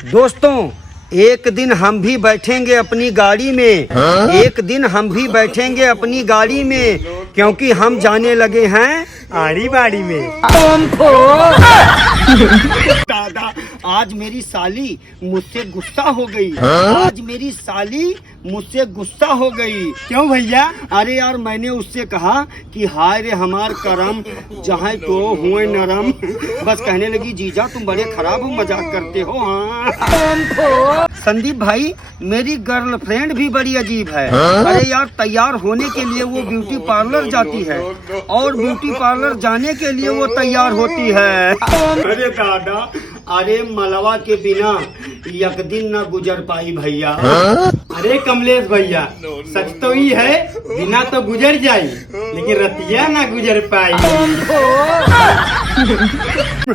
दोस्तों, एक दिन हम भी बैठेंगे अपनी गाड़ी में, एक दिन हम भी बैठेंगे अपनी गाड़ी में, क्योंकि हम जाने लगे हैं आड़ी बाड़ी में। दादा, आज मेरी साली मुझसे गुस्सा हो गई। आज मेरी साली मुझसे गुस्सा हो गई। क्यों भैया? अरे यार, मैंने उससे कहा कि हाय रे हमार करम, जहाँ तो हुए नरम। बस कहने लगी, जीजा तुम बड़े खराब हो, मजाक करते हो। हाँ संदीप भाई, मेरी गर्लफ्रेंड भी बड़ी अजीब है। अरे यार, तैयार होने के लिए वो ब्यूटी पार्लर जाती है और ब्यूटी पार्लर जाने के लिए वो तैयार होती है। अरे दादा, अरे मलवा के बिना एक दिन न गुजर पाई भैया। अरे कमलेश भैया, सच तो ही है, बिना तो गुजर जाई, लेकिन रतिया ना गुजर पाई।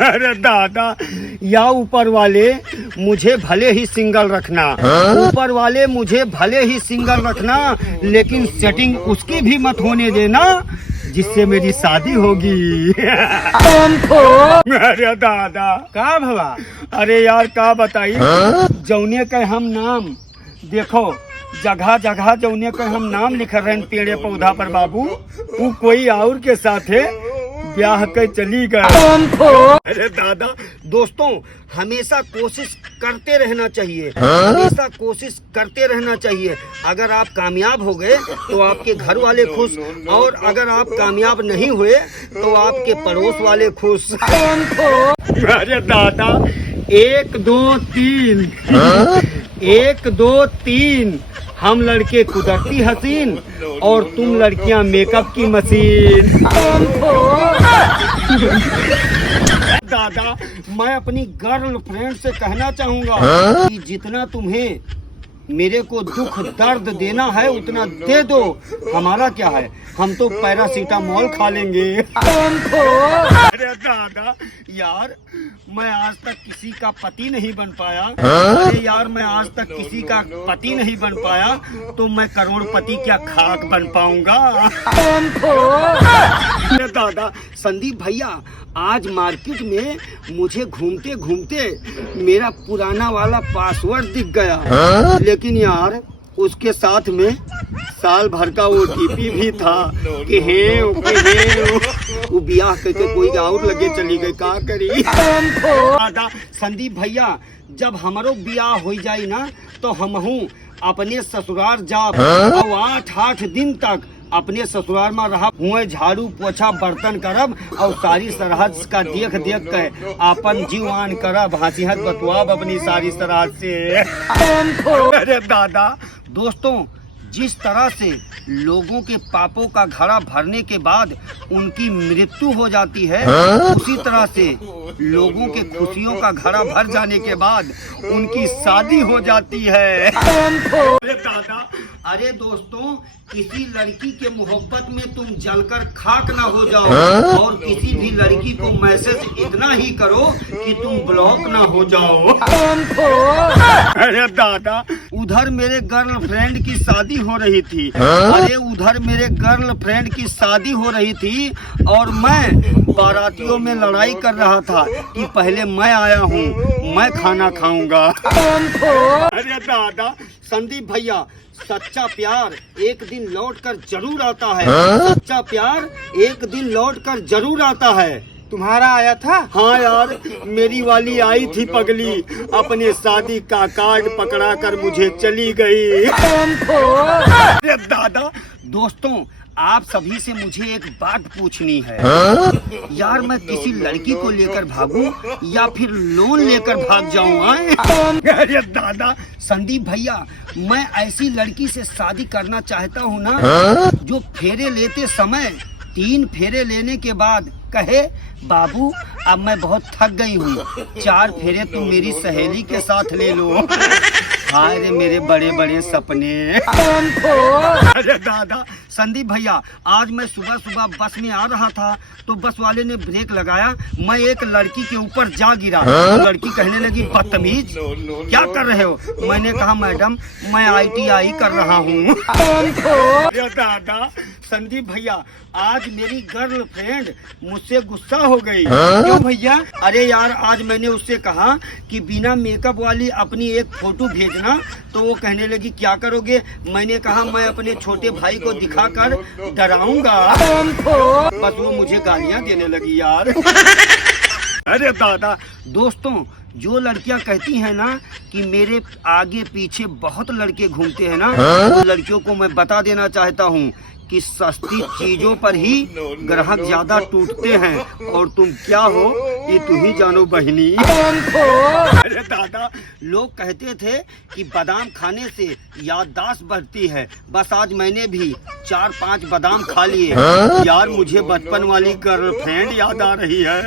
अरे दादा, या ऊपर वाले मुझे भले ही सिंगल रखना, ऊपर वाले मुझे भले ही सिंगल रखना, लेकिन सेटिंग उसकी भी मत होने देना जिससे मेरी शादी होगी। अरे दादा, का भवा? अरे यार, का बताई, जौने के हम नाम देखो, जगह जगह जौने के हम नाम लिख रहे हैं पेड़े पौधा पर बाबू, वो कोई और के साथ है ब्याह के चली गए। अरे दादा, दोस्तों, हमेशा कोशिश करते रहना चाहिए, हमेशा कोशिश करते रहना चाहिए। अगर आप कामयाब हो गए तो आपके घर वाले खुश, और अगर आप कामयाब नहीं हुए तो आपके पड़ोस वाले खुश। अरे दादा, 1 2 3, 1 2 3, हम लड़के कुदरती हसीन और तुम लड़कियां मेकअप की मशीन। दादा, मैं अपनी गर्लफ्रेंड से कहना चाहूंगा कि जितना तुम्हें मेरे को दुख दर्द देना है उतना दे दो, हमारा क्या है, हम तो पैरासीटामोल खा लेंगे। अरे दादा यार, मैं आज तक किसी का पति नहीं बन पाया। अरे यार, मैं आज तक किसी का पति नहीं बन पाया, तो मैं करोड़पति क्या खाक बन पाऊंगा। अरे दादा, संदीप भैया, आज मार्केट में मुझे घूमते घूमते मेरा पुराना वाला पासवर्ड दिख गया, लेकिन यार उसके साथ में साल भर का OTP भी था कि वो ब्याह करके कोई और लगे चली गई, का करी। दादा, संदीप भैया, जब हमारो ब्याह हो जाए ना तो हमहू अपने ससुराल जाब और 8 दिन तक अपने ससुराल में रहा हुए, झाड़ू पोछा बर्तन करब और सारी सरहद का देख देख के अपन जीवान करब, हंसिहत बतुआब अपनी सारी सरहद से। अरे दादा, दोस्तों, जिस तरह से लोगों के पापों का घड़ा भरने के बाद उनकी मृत्यु हो जाती है, उसी तरह से लोगों के खुशियों का घड़ा भर जाने के बाद उनकी शादी हो जाती है। अरे दादा, अरे दोस्तों, किसी लड़की के मोहब्बत में तुम जलकर खाक ना हो जाओ, और किसी भी लड़की को मैसेज इतना ही करो कि तुम ब्लॉक ना हो जाओ। अरे दादा, उधर मेरे गर्लफ्रेंड की शादी हो रही थी, अरे उधर मेरे गर्लफ्रेंड की शादी हो रही थी और मैं बारातियों में लड़ाई कर रहा था कि पहले मैं आया हूँ, मैं खाना खाऊंगा। अरे दादा, संदीप भैया, सच्चा प्यार एक दिन लौट कर जरूर आता है, सच्चा प्यार एक दिन लौट कर जरूर आता है। तुम्हारा आया था? हाँ यार, मेरी वाली आई थी पगली, अपने शादी का कार्ड पकड़ा कर मुझे चली गई। अरे दादा, दोस्तों, आप सभी से मुझे एक बात पूछनी है। यार, मैं किसी लड़की को लेकर भागूं या फिर लोन लेकर भाग जाऊं? अरे दादा, संदीप भैया, मैं ऐसी लड़की से शादी करना चाहता हूं ना जो फेरे लेते समय 3 फेरे लेने के बाद कहे, बाबू अब मैं बहुत थक गई हूँ, 4 फेरे तुम मेरी सहेली के साथ ले लो। हाय रे मेरे बड़े बड़े सपने। अरे दादा, संदीप भैया, आज मैं सुबह सुबह बस में आ रहा था तो बस वाले ने ब्रेक लगाया, मैं एक लड़की के ऊपर जा गिरा। तो लड़की कहने लगी, बदतमीज, क्या कर रहे हो? मैंने कहा, मैडम मैं ITI कर रहा हूँ। दादा, संदीप भैया आज मेरी गर्लफ्रेंड मुझसे गुस्सा हो गई। क्यों भैया? अरे यार आज मैंने उससे कहा कि बिना मेकअप वाली अपनी एक फोटो भेजना, तो वो कहने लगी क्या करोगे? मैंने कहा मैं अपने छोटे भाई को दिखाकर डराऊंगा। बस वो मुझे गालियां देने लगी यार। अरे दादा दोस्तों, जो लड़कियां कहती हैं ना कि मेरे आगे पीछे बहुत लड़के घूमते हैं ना, तो लड़कियों को मैं बता देना चाहता हूँ कि सस्ती चीजों पर ही ग्राहक ज्यादा टूटते हैं, और तुम क्या हो ये तुम ही जानो बहनी। अरे दादा, लोग कहते थे कि बादाम खाने से याददाश्त बढ़ती है, बस आज मैंने भी 4-5 बादाम खा लिए यार। मुझे बचपन वाली गर्लफ्रेंड याद आ रही है।